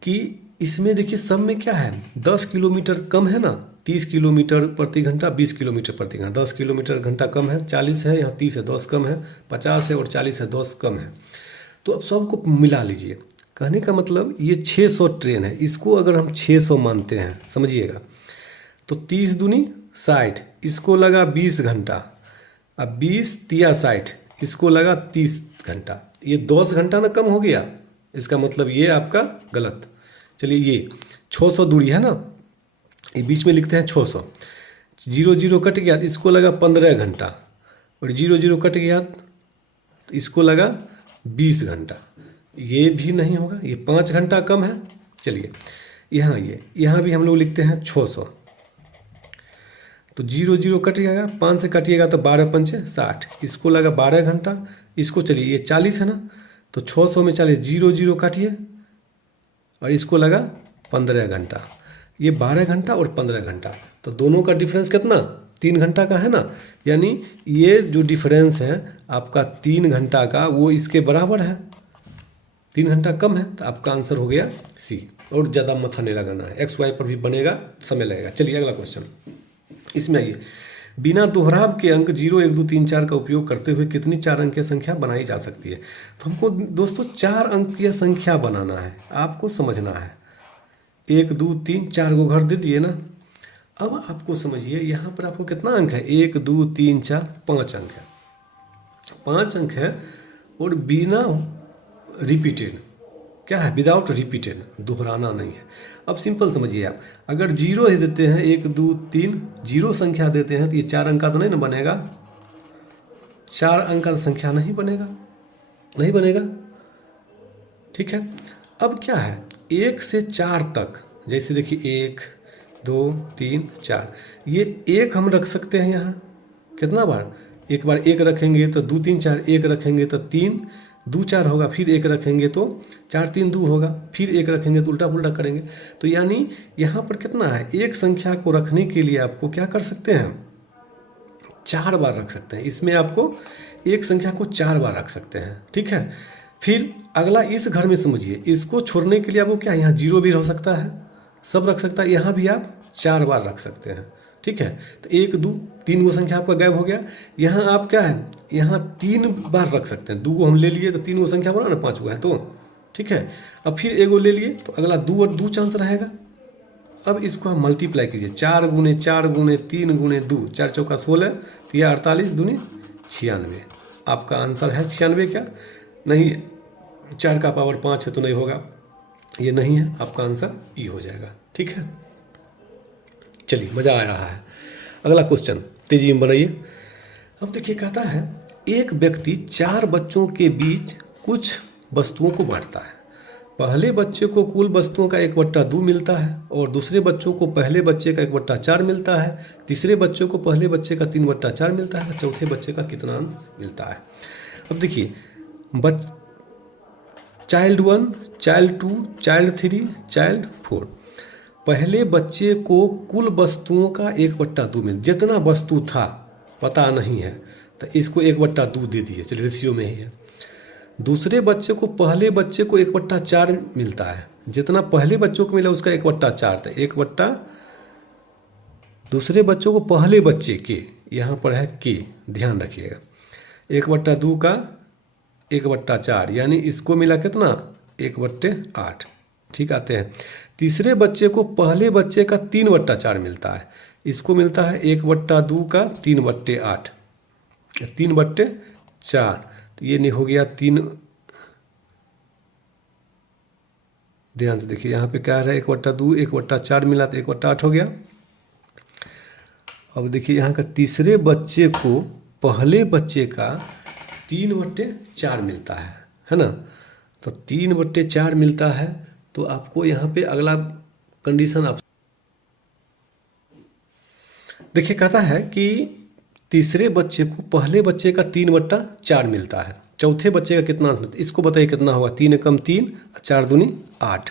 कि इसमें देखिए सब में क्या है? 10 किलोमीटर कम है ना, 30 किलोमीटर प्रति घंटा, 20 किलोमीटर प्रति घंटा, 10 किलोमीटर घंटा कम है, 40 है, यहाँ 30 है, 10 कम है, 50 है और 40 है, 10 कम है। तो अब सबको मिला लीजिए। कहने का मतलब ये 600 ट्रेन है, इसको अगर हम 600 मानते हैं, समझिएगा, तो 30 दूनी 60, इसको लगा 20 घंटा, अब 20 तिया 60, इसको लगा 30 घंटा। ये 10 घंटा ना कम हो गया, इसका मतलब ये आपका गलत। चलिए, ये 600 दूरी है ना, ये बीच में लिखते हैं 600, 0 0 कट गया तो इसको लगा 15 घंटा, और 0 0 कट गया तो इसको लगा 20 घंटा। ये भी नहीं होगा, ये 5 घंटा कम है। चलिए, यहाँ भी हम लोग लिखते हैं 600, तो 0 0 कट जाएगा, 5 से काटिएगा तो 12 पंचे 60, इसको लगा 12 घंटा। इसको चलिए, ये 40 है ना, तो 600 में 40, 0 0 काटिए और इसको लगा 15 घंटा। ये 12 घंटा और 15 घंटा, तो दोनों का डिफरेंस कितना? 3 घंटा का है ना। यानी ये जो डिफरेंस है आपका 3 घंटा का, वो इसके बराबर है, 3 घंटा कम है। तो आपका आंसर हो गया सी। और ज़्यादा मथा नहीं लगाना है, एक्स वाई पर भी बनेगा, समय लगेगा। चलिए अगला क्वेश्चन, इसमें आइए, बिना दोहराव के अंक 0 1 2 3 4 का उपयोग करते हुए कितनी 4 अंकीय संख्या बनाई जा सकती है? तो हमको दोस्तों 4 अंकीय संख्या बनाना है, आपको समझना है। 1 2 3 4 को घर दे दिए ना। अब आपको समझिए, यहाँ पर आपको कितना अंक है? 1 2 3 4 5 अंक है, 5 अंक है। और बिना रिपीटेड, क्या है? विदाउट रिपीटेड, दोहराना नहीं है। अब सिंपल समझिए आप, अगर 0 ही देते हैं, 1 2 3 0 संख्या देते हैं, तो ये 4 अंक का तो नहीं ना बनेगा, 4 अंक का संख्या नहीं बनेगा, नहीं बनेगा, ठीक है। अब क्या है, 1 से 4 तक, जैसे देखिए 1 2 3 4, ये 1 हम रख सकते हैं यहाँ कितना बार? एक बार 1 रखेंगे तो 2 3 4, 1 रखेंगे तो 3 2 4 होगा, फिर 1 रखेंगे तो 4 3 2 होगा, फिर 1 रखेंगे तो उल्टा पुल्टा करेंगे। तो यानी यहाँ पर कितना है? एक संख्या को रखने के लिए आपको क्या कर सकते हैं? 4 बार रख सकते हैं। इसमें आपको एक संख्या को 4 बार रख सकते हैं, ठीक है। फिर अगला इस घर में समझिए, इसको छोड़ने के लिए आपको क्या, यहाँ 0 भी हो सकता है, सब रख सकता है, यहाँ भी आप 4 बार रख सकते हैं, ठीक है। तो 1 2 3 वो संख्या आपका गायब हो गया। यहाँ आप क्या है, यहाँ 3 बार रख सकते हैं, 2 को हम ले लिए तो 3 वो संख्या बना ना, 5 है तो, ठीक है। अब फिर 1 ले लिए तो अगला 2 और 2 चांस रहेगा। अब इसको हम मल्टीप्लाई कीजिए, 4 गुने 4 गुने 3 गुने 2, 4 चौका 16, तो यह 48 दूनी 96। आपका आंसर है 96। क्या नहीं, 4 का पावर 5 है तो नहीं होगा, ये नहीं है, आपका आंसर ई हो जाएगा, ठीक है। चलिए, मज़ा आ रहा है। अगला क्वेश्चन तेजी में बनाइए। अब देखिए, कहता है एक व्यक्ति 4 बच्चों के बीच कुछ वस्तुओं को बांटता है। पहले बच्चे को कुल वस्तुओं का 1/2 मिलता है, और दूसरे बच्चों को पहले बच्चे का 1/4 मिलता है, तीसरे बच्चे को पहले बच्चे का 3/4 मिलता है, चौथे बच्चे का कितना अंक मिलता है? अब देखिए, चाइल्ड 1, चाइल्ड 2, चाइल्ड 3, चाइल्ड 4, पहले बच्चे को कुल वस्तुओं का 1/2 मिल, जितना वस्तु था पता नहीं है तो इसको 1/2 दे दिए, चलिए रेशियो में ही है। दूसरे बच्चे को पहले बच्चे को 1/4 मिलता है, जितना पहले बच्चों को मिला उसका 1/4 था, दूसरे बच्चों को पहले बच्चे के, यहाँ पर है के, ध्यान रखिएगा, 1/2 का 1/4, यानी इसको मिला कितना 1/8। ठीक आते हैं, तीसरे बच्चे को पहले बच्चे का 3/4 मिलता है, इसको मिलता है 1/2 का 3/8, 3/4। तो ये नहीं हो गया 3, ध्यान से देखिए यहाँ पे क्या है 1/2, 1/4 मिला तो 1/8 हो गया। अब देखिए यहाँ का तीसरे बच्चे को पहले बच्चे का 3/4 मिलता है ना। तो 3/4 मिलता है, तो आपको यहाँ पे अगला कंडीशन आप देखिए, कहता है कि तीसरे बच्चे को पहले बच्चे का 3/4 मिलता है, चौथे बच्चे का कितना मिलता है, इसको बताइए कितना होगा, 3 एकम 3, 4 दूनी 8।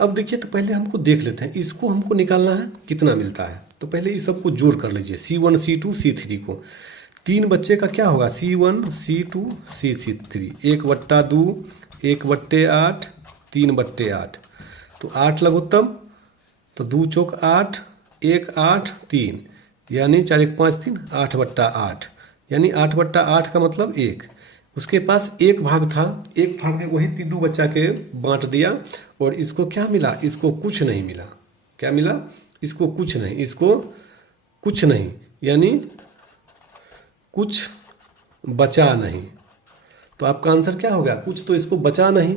अब देखिए, तो पहले हमको देख लेते हैं, इसको हमको निकालना है कितना मिलता है। तो पहले इस सबको जोड़ कर लीजिए, C1 C2 C3 को। 3 बच्चे का क्या होगा, C1 C2 C3, 1/2, 1/8, 3/8, तो 8 लघुत्तम, तो 2 चौक 8, 1 8 3, यानी 4 1 5 3, 8/8, यानी 8/8 का मतलब 1। उसके पास एक भाग था, एक भाग में वही तीनों बच्चा के बांट दिया, और इसको क्या मिला, इसको कुछ नहीं मिला। क्या मिला, इसको कुछ नहीं, इसको कुछ नहीं, यानी कुछ बचा नहीं। तो आपका आंसर क्या होगा, कुछ तो इसको बचा नहीं,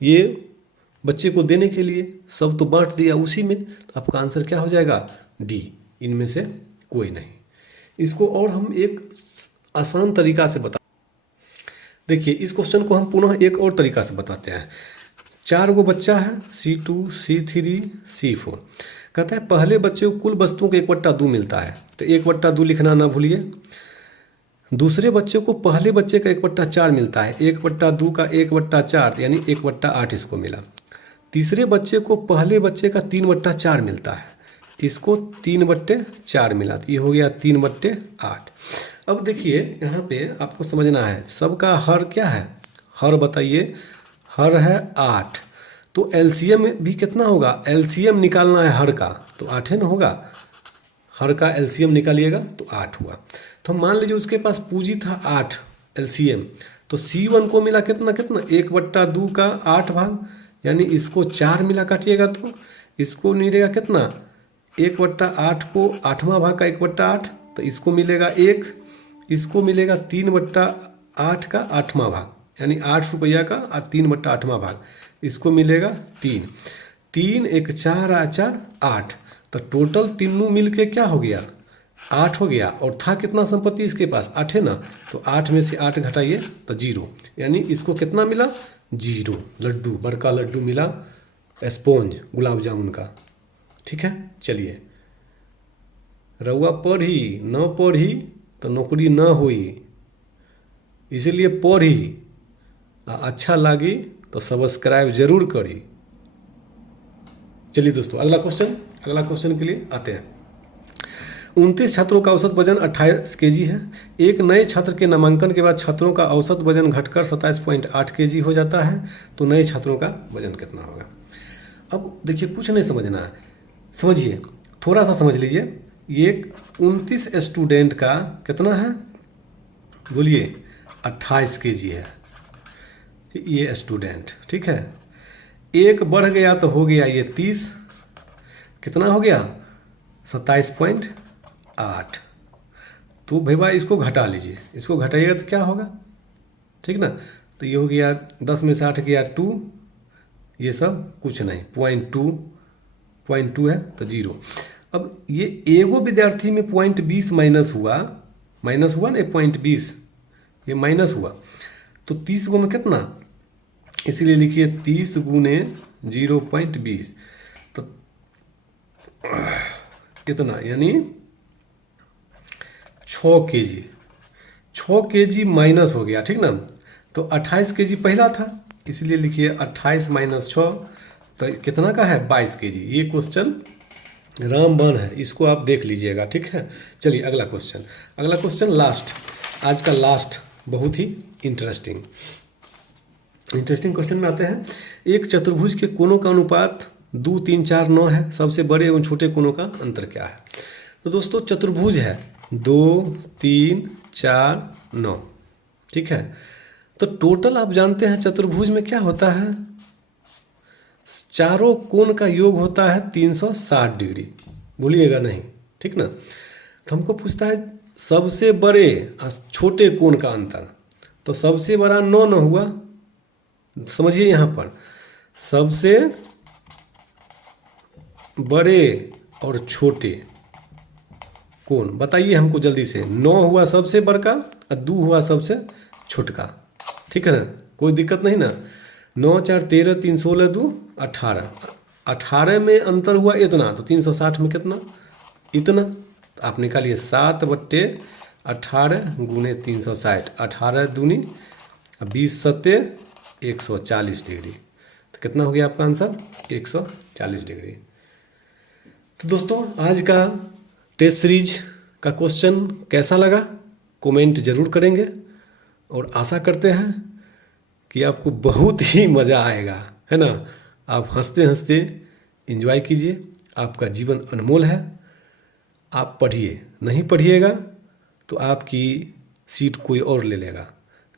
ये बच्चे को देने के लिए सब तो बांट दिया उसी में, तो आपका आंसर क्या हो जाएगा, डी, इनमें से कोई नहीं। इसको और हम एक आसान तरीका से बता, देखिए इस क्वेश्चन को हम पुनः एक और तरीका से बताते हैं। 4 गो बच्चा है, C2 C3 C4, कहता है पहले बच्चे को कुल वस्तुओं का 1/2 मिलता है, तो 1/2 लिखना ना भूलिए। दूसरे बच्चे को पहले बच्चे का 1/4 मिलता है, 1/2 का 1/4, यानी 1/8 इसको मिला। तीसरे बच्चे को पहले बच्चे का 3/4 मिलता है, इसको 3/4 मिला, तो ये हो गया 3/8। अब देखिए यहाँ पे आपको समझना है, सबका हर क्या है, हर बताइए, हर है 8, तो एलसीएम भी कितना होगा, एलसीएम निकालना है हर का, तो 8 है ना होगा, हर का एलसीएम निकालिएगा तो 8 हुआ। तो मान लीजिए उसके पास पूंजी था 8 एलसीएम, तो C1 को मिला कितना कितना, 1/2 का 8 भाग, यानी इसको 4 मिला, काटिएगा तो इसको मिलेगा कितना, 1/8 को 8वां भाग का 1/8, तो इसको मिलेगा 1, इसको मिलेगा 3/8 का 8वां भाग, यानी 8 रुपया का 3/8वां भाग, इसको मिलेगा 3, 3 1 4 4 8, तो टोटल तीनों मिलके क्या हो गया, 8 हो गया। और था कितना संपत्ति इसके पास, 8 है ना, तो 8 में से 8 घटाइए तो 0, यानी इसको कितना मिला, 0 लड्डू, बड़का लड्डू मिला, स्पॉन्ज गुलाब जामुन का। ठीक है, चलिए, रउआ पढ़ी न पढ़ी तो नौकरी न हुई, इसीलिए पढ़ी, अच्छा लगी तो सब्सक्राइब जरूर करी। चलिए दोस्तों, अगला क्वेश्चन के लिए आते हैं। 29 छात्रों का औसत वजन 28 केजी है। एक नए छात्र के नामांकन के बाद छात्रों का औसत वजन घटकर 27.8 केजी हो जाता है, तो नए छात्रों का वजन कितना होगा। अब देखिए, कुछ नहीं समझना है, समझिए, थोड़ा सा समझ लीजिए। ये 29 स्टूडेंट का कितना है, बोलिए, 28 केजी है ये स्टूडेंट। ठीक है, एक बढ़ गया तो हो गया ये 30, कितना हो गया, 27.8। तो भैया इसको घटा लीजिए, इसको घटाइएगा तो क्या होगा, ठीक ना, तो ये हो गया 10 में से 8 गया 2, ये सब कुछ नहीं, 0.2 है तो 0। अब ये एगो विद्यार्थी में 0.20 माइनस हुआ ना, 0.20 ये माइनस हुआ, तो 30 गो में कितना, इसीलिए लिखिए 30 गुने 0.20, तो कितना, यानी 6 केजी, 6 केजी माइनस हो गया। ठीक ना, तो 28 केजी पहला था, इसलिए लिखिए 28 माइनस 6, तो कितना का है, 22 केजी। ये क्वेश्चन रामबाण है, इसको आप देख लीजिएगा। ठीक है, चलिए अगला क्वेश्चन लास्ट, आज का लास्ट, बहुत ही इंटरेस्टिंग क्वेश्चन में आते हैं। एक चतुर्भुज के कोनों का अनुपात 2 3 4 9 है, सबसे बड़े एवं छोटे कोणों का अंतर क्या है? तो दोस्तों चतुर्भुज है 2 3 4 9, ठीक है। तो टोटल आप जानते हैं चतुर्भुज में क्या होता है, चारों कोण का योग होता है 360 डिग्री, भूलिएगा नहीं, ठीक ना। तो हमको पूछता है सबसे बड़े और छोटे कोण का अंतर, तो सबसे बड़ा 9 न हुआ, समझिए यहाँ पर सबसे बड़े और छोटे कोण बताइए हमको जल्दी से। 9 हुआ सबसे बड़का और 2 हुआ सबसे छोटका, ठीक है ना, कोई दिक्कत नहीं ना। 9 4 13 3 16 2 18, 18 में अंतर हुआ इतना, तो 360 में कितना, इतना। तो आप निकालिए 7/18 गुने 360, 18 दूनी 20 सत्ते 140 डिग्री, तो कितना हो गया आपका आंसर 140 डिग्री। तो दोस्तों आज का टेस्ट सीरीज का क्वेश्चन कैसा लगा कमेंट जरूर करेंगे, और आशा करते हैं कि आपको बहुत ही मज़ा आएगा, है ना। आप हंसते हंसते एंजॉय कीजिए, आपका जीवन अनमोल है। आप पढ़िए, नहीं पढ़िएगा तो आपकी सीट कोई और ले लेगा।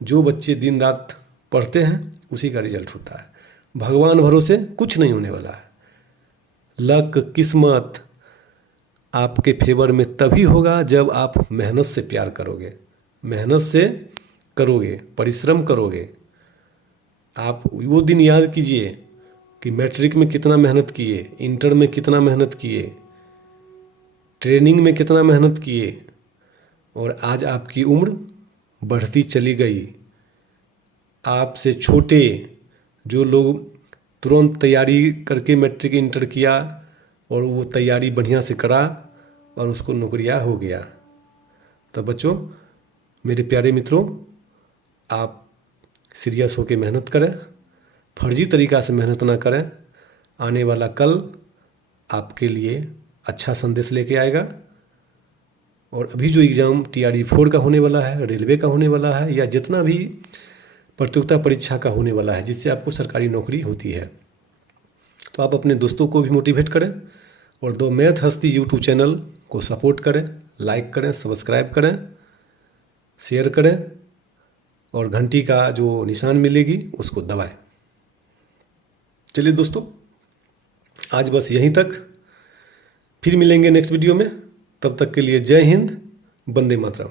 जो बच्चे दिन रात पढ़ते हैं उसी का रिजल्ट होता है। भगवान भरोसे कुछ नहीं होने वाला है। लक किस्मत आपके फेवर में तभी होगा जब आप मेहनत से प्यार करोगे, मेहनत से करोगे, परिश्रम करोगे। आप वो दिन याद कीजिए कि मैट्रिक में कितना मेहनत किए, इंटर में कितना मेहनत किए, ट्रेनिंग में कितना मेहनत किए, और आज आपकी उम्र बढ़ती चली गई। आपसे छोटे जो लोग तुरंत तैयारी करके मैट्रिक इंटर किया और वो तैयारी बढ़िया से करा और उसको नौकरियाँ हो गया। तो बच्चों, मेरे प्यारे मित्रों, आप सीरियस होकर मेहनत करें, फर्जी तरीक़ा से मेहनत ना करें। आने वाला कल आपके लिए अच्छा संदेश लेके आएगा। और अभी जो एग्ज़ाम TRE 4 का होने वाला है, रेलवे का होने वाला है, या जितना भी प्रतियोगिता परीक्षा का होने वाला है जिससे आपको सरकारी नौकरी होती है, तो आप अपने दोस्तों को भी मोटिवेट करें और the math Hasti YouTube channel को सपोर्ट करें, लाइक करें, सब्सक्राइब करें, शेयर करें, और घंटी का जो निशान मिलेगी उसको दबाएं। चलिए दोस्तों, आज बस यहीं तक, फिर मिलेंगे नेक्स्ट वीडियो में। तब तक के लिए जय हिंद, वंदे मातरम।